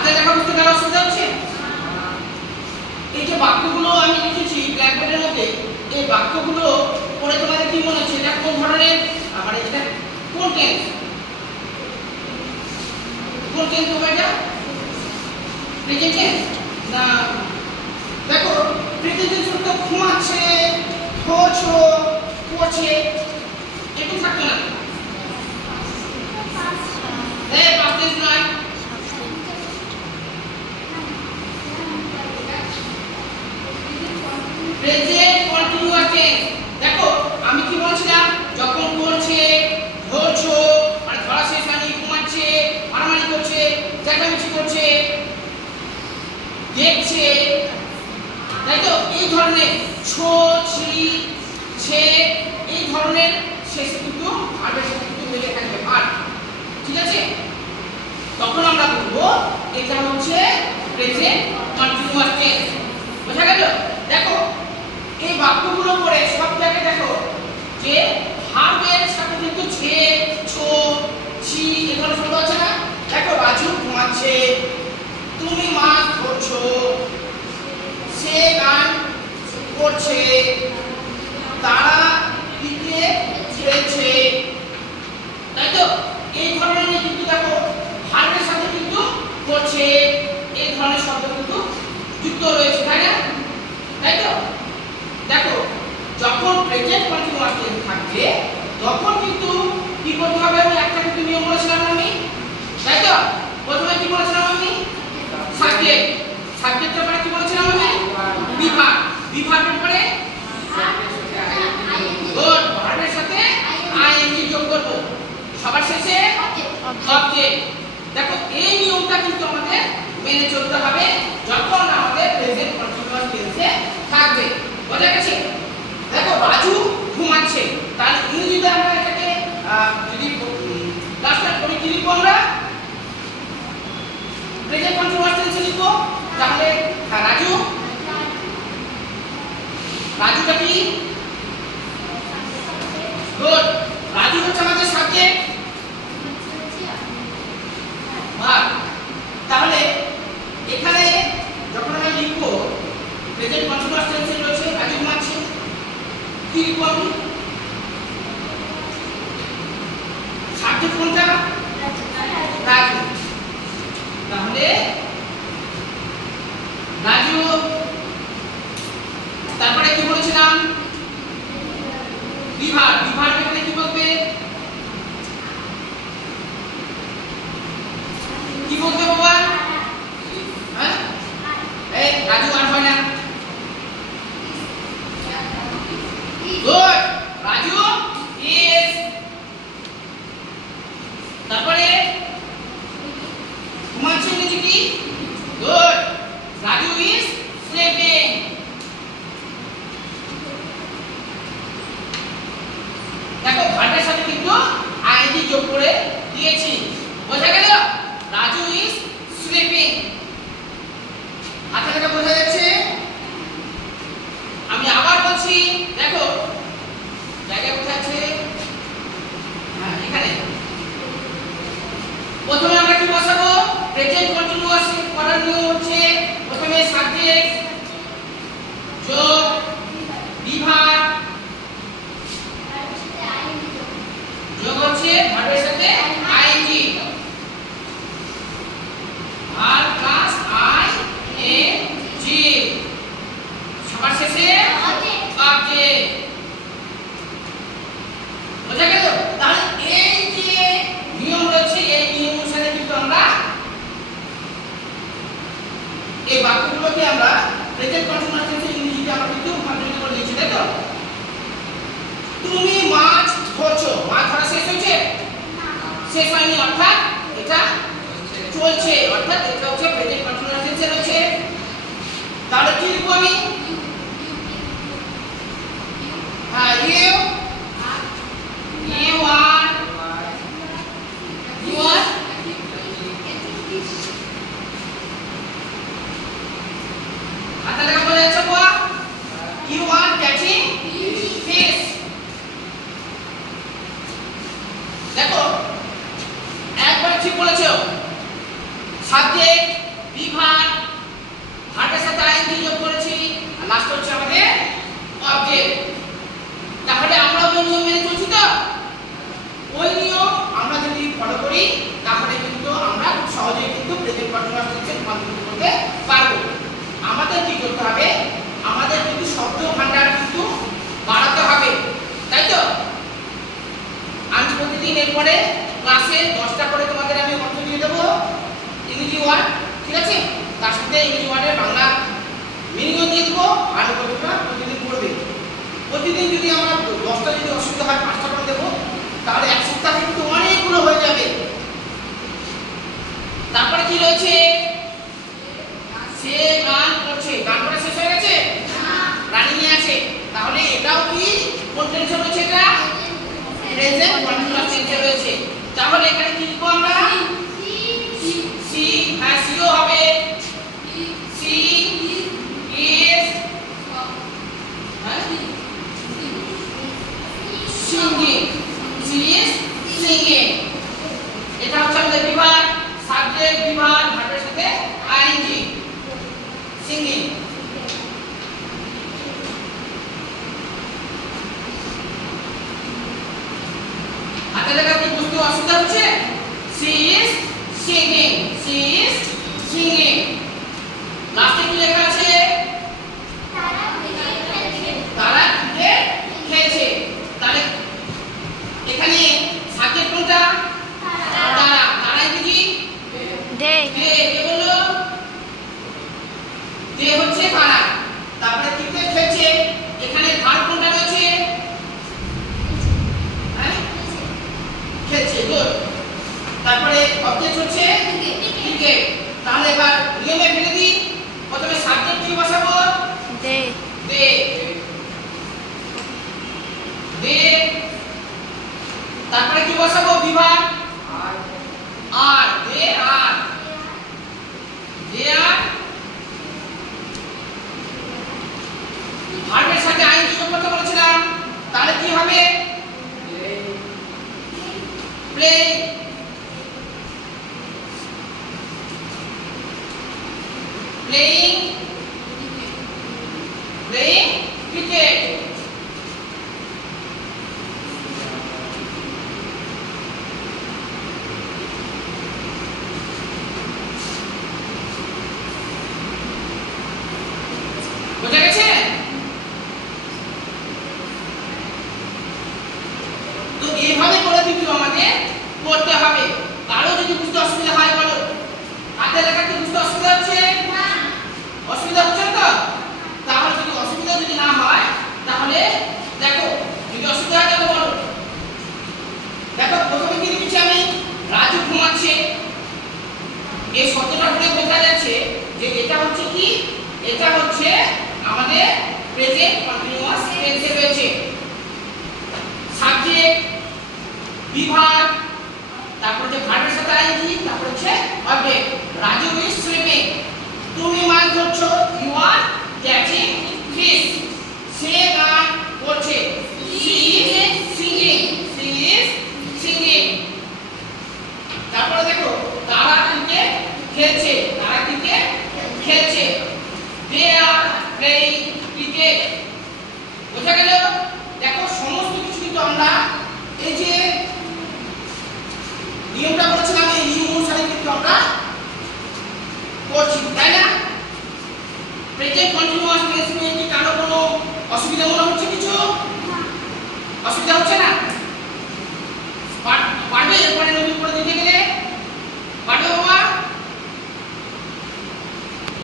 হাতে দেখা বুঝতে গেলে অসুবিধা হচ্ছে? এই যে বাক্যগুলো আমি লিখেছি ব্ল্যাকবোর্ডের মধ্যে, এই বাক্যগুলো পড়ে তোমাদের কি মনে হচ্ছে এটা কোন ধরনের, মানে এটা কোন টেন্স? কোন টেন্স হবে এটা? প্রেজেন্ট টেন্স না? দেখো প্রেজেন্ট টেন্স তো ঘুমাচ্ছে, হচ্ছে, পড়ছে, একটু থাকতো না। এই পাস্ট টেন্স নয়। Present continuous tense. দেখো আমি কি বলছিলাম, যখন করছে, ধরছো, মানে ধরা শেষ হয়নি, ঘুমাচ্ছে, মারামারি করছে, চেঁচামেচি করছে, দেখছে, তাই তো? এই ধরনের ছো, ছি, ছে, এই ধরনের শেষে কিন্তু ভার্বের সাথে কিন্তু মিলে থাকবে ভার্ব, ঠিক আছে? তখন আমরা বলবো এটা হচ্ছে প্রেজেন্ট কন্টিনিউয়াস টেন্স। বোঝা গেল? দেখো এই বাক্যগুলো পড়ে সব জায়গায় দেখো যে ভার্বের সাথে কিন্তু ছে, ছো, ছি এই ধরনের শব্দ আছে না? দেখো রাজু ঘুমাচ্ছে, তুমি মাছ ধরছো, সে গান করছে, তারা ক্রিকেট খেলছে, তাই তো? এই ধরনের কিন্তু দেখো ভার্বের সাথে কিন্তু করছে এই ধরনের শব্দ কিন্তু যুক্ত রয়েছে, তাই না? তাই তো? দেখো যখন প্রেজেন্ট কন্টিনিউয়াস টেন্স থাকবে তখন কিন্তু কি করতে হবে? আমি একটা কিন্তু নিয়ম বলেছিলাম আমি, তাই তো? প্রথমে কি বলেছিলাম আমি? সাবজেক্ট। সাবজেক্টের পরে কি বলেছিলাম আমি? বিভাগ। বিভাগের পরে গুড, ভার্বের সাথে আইএনজি যোগ করব, সবার শেষে অবজেক্ট। দেখো এই নিয়মটা কিন্তু আমাদের মেনে চলতে হবে যখন আমাদের প্রেজেন্ট কন্টিনিউয়াস টেন্সে থাকবে। বোঝা গেছে? দেখো রাজু ঘুমাচ্ছে, তাহলে ইংরেজিতে আমরা এটাকে যদি লাস্টে করে কি লিখবো আমরা? প্রেজেন্ট কন্টিনিউয়াস টেন্সে লিখবো। তাহলে রাজু, রাজুটা কি? গুড, রাজু হচ্ছে আমাদের সাবজেক্ট, ভার্ব। তাহলে এখানে যখন আমি লিখবো প্রেজেন্ট কন্টিনিউয়াস টেন্সে রয়েছে রাজু ঘুমাচ্ছে, কি লিখবো আমি? সাবজেক্ট কোনটা? রাজু। তাহলে রাজু, তারপরে কি বলেছিলাম? বিভাগ। বিভাগ এখানে কি বলবে? কি বলতে বাবা? হ্যাঁ এই রাজু আর হয় না। Good, Raju is. তারপরে ঘুমাচ্ছে ইংরেজি কি? Good, Raju is sleeping. দেখো ভার্বের সাথে কিন্তু আইএনজি যোগ করে দিয়েছি। বোঝা গেল? Raju is sleeping. হাতে লেখা বোঝা যাচ্ছে? আমি আবার বলছি, দেখো জায়গা কোথায় আছে? হ্যাঁ এখানে। প্রথমে আমরা কি বসাবো? প্রেজেন্ট কন্টিনিউয়াস করার নিয়ম হচ্ছে প্রথমে সাবজেক্ট যোগ বিভাগ যোগ হচ্ছে ভার্বের সাথে আইএনজি, আর প্লাস আইএনজি, সবার শেষে অবজেক্ট। বোঝা গেল? তাহলে এই যে নিয়ম রয়েছে এই নিয়ম অনুসারে কিন্তু আমরা এই বাক্যগুলোকে আমরা প্রেজেন্ট কন্টিনিউয়াস টেন্সে ইংরেজিতে আমরা কিন্তু রূপান্তরিত করে নিয়েছি, তাই তো? তুমি মাছ ধরছো, মাছ ধরা শেষ হয়েছে? শেষ হয়নি, অর্থাৎ এটা চলছে, অর্থাৎ এটা হচ্ছে প্রেজেন্ট কন্টিনিউয়াস টেন্সে রয়েছে। তাহলে কি লিখবো আমি? হ্যাঁ ইউ, you are হাতে লেখা বোঝা যাচ্ছে বাবা? You are catching fish। দেখো একবার ঠিক বলেছো, সাবজেক্ট বিভাগ ভার্বের সাথে আইএনজি যোগ করেছি আর লাস্ট হচ্ছে আমাদের অবজেক্ট। তাহলে আমরা ওই নিয়ম মেনে চলছি তো? ওই নিয়ম আমরা যদি ফলো করি তাহলে কিন্তু আমরা খুব সহজেই কিন্তু প্রেজেন্ট কন্টিনিউয়াস টেন্সে রূপান্তরিত করতে পারবো। আমাদের কি করতে হবে? আমাদের কিন্তু শব্দ ভান্ডার কিন্তু বাড়াতে হবে, তাই তো? আমি প্রতিদিন এরপরে ক্লাসে 10টা করে তোমাদের আমি অর্থ দিয়ে দেবো ইংরেজি ওয়ার্ড, ঠিক আছে? তার সাথে ইংরেজি ওয়ার্ডের বাংলা মিনিংও দিয়ে দেবো আর কতটা প্রতিদিন পড়বে। প্রতিদিন যদি আমরা 10টা যদি অসুবিধা হয় 5টা করে দেবো তাহলে এক সপ্তাহে কিন্তু অনেকগুলো হয়ে যাবে। তারপরে কি রয়েছে? সে গান করছে, গান করা শেষ হয়ে গেছে? রানিং এ আছে। তাহলে এটাও কি কোন টেন্সে রয়েছে? এটা প্রেজেন্ট কন্টিনিউয়াস টেন্সে রয়েছে। তাহলে এখানে কি লিখবো আমরা? সি, হ্যাঁ সিও হবে। She is singing, she is singing. এটা হচ্ছে আমাদের বিভাগ, সাবজেক্ট বিভাগ ভার্বের সাথে আইএনজি, সিঙ্গিং। হাতে লেখা কি বুঝতে অসুবিধা হচ্ছে? She is singing, she is singing. লাস্টে কি লেখা আছে? তারা ক্রিকেট খেলছে। তাহলে এখানে সাবজেক্ট কোনটা? তারা। তারা কি? দে। কে বললো? দে হচ্ছে তারা। তারপরে ক্রিকেট খেলছে, এখানে ভার্ব কোনটা রয়েছে? হ্যাঁ খেলছে, গুড। তারপরে অবজেক্ট হচ্ছে ক্রিকেট। তাহলে এবার নিয়মে ফেলে দিই। প্রথমে সাবজেক্ট কি বসাবো? দে। দে, দে। তারপরে কি বসাবো? বিভাগ আর। দে আর, দে আর। ভার্বের সাথে আইএনজি যোগ করতে বলেছিলাম, তাহলে কি হবে? Play, playing, playing cricket. বোঝা গেছে? তো এইভাবে করে কিন্তু আমাদের করতে হবে। কারো যদি বুঝতে অসুবিধা হয় বলো। হাতে লেখা কি বুঝতে অসুবিধা হচ্ছে? না। অসুবিধা হচ্ছে তো? তাহলে যদি অসুবিধা যদি না হয় তাহলে দেখো, যদি অসুবিধা হয় তাহলে বলো। দেখো প্রথমে কি লিখেছি আমি? রাজু ঘুমাচ্ছে। এই শব্দটা পড়ে বোঝা যাচ্ছে যে এটা হচ্ছে কি? এটা হচ্ছে আমাদের প্রেজেন্ট কন্টিনিউয়াস টেন্সে রয়েছে। সাবজেক্ট, বিভাগ, তারপর যে ভার্বের সাথে আইএনজি, তারপর হচ্ছে অবজেক্ট। রাজু ইজ সুইমিং, তুমি মাছ ধরছো, ইউ আর ক্যাচিং ফিশ। সে গান করছে, she is singing, she is singing. তারপরে দেখো তারা ক্রিকেট খেলছে, তারা ক্রিকেট খেলছে। They are playing cricket. বোঝা গেল? দেখো সমস্ত কিছু কিন্তু আমরা এই যে নিয়মটা বলেছিলাম এই নিয়ম অনুসারে কিন্তু আমরা করছি, তাই না? প্রেজেন্ট কন্টিনিউয়াস টেন্স নিয়ে কি কারো কোনো অসুবিধা মনে হচ্ছে? কিছু অসুবিধা হচ্ছে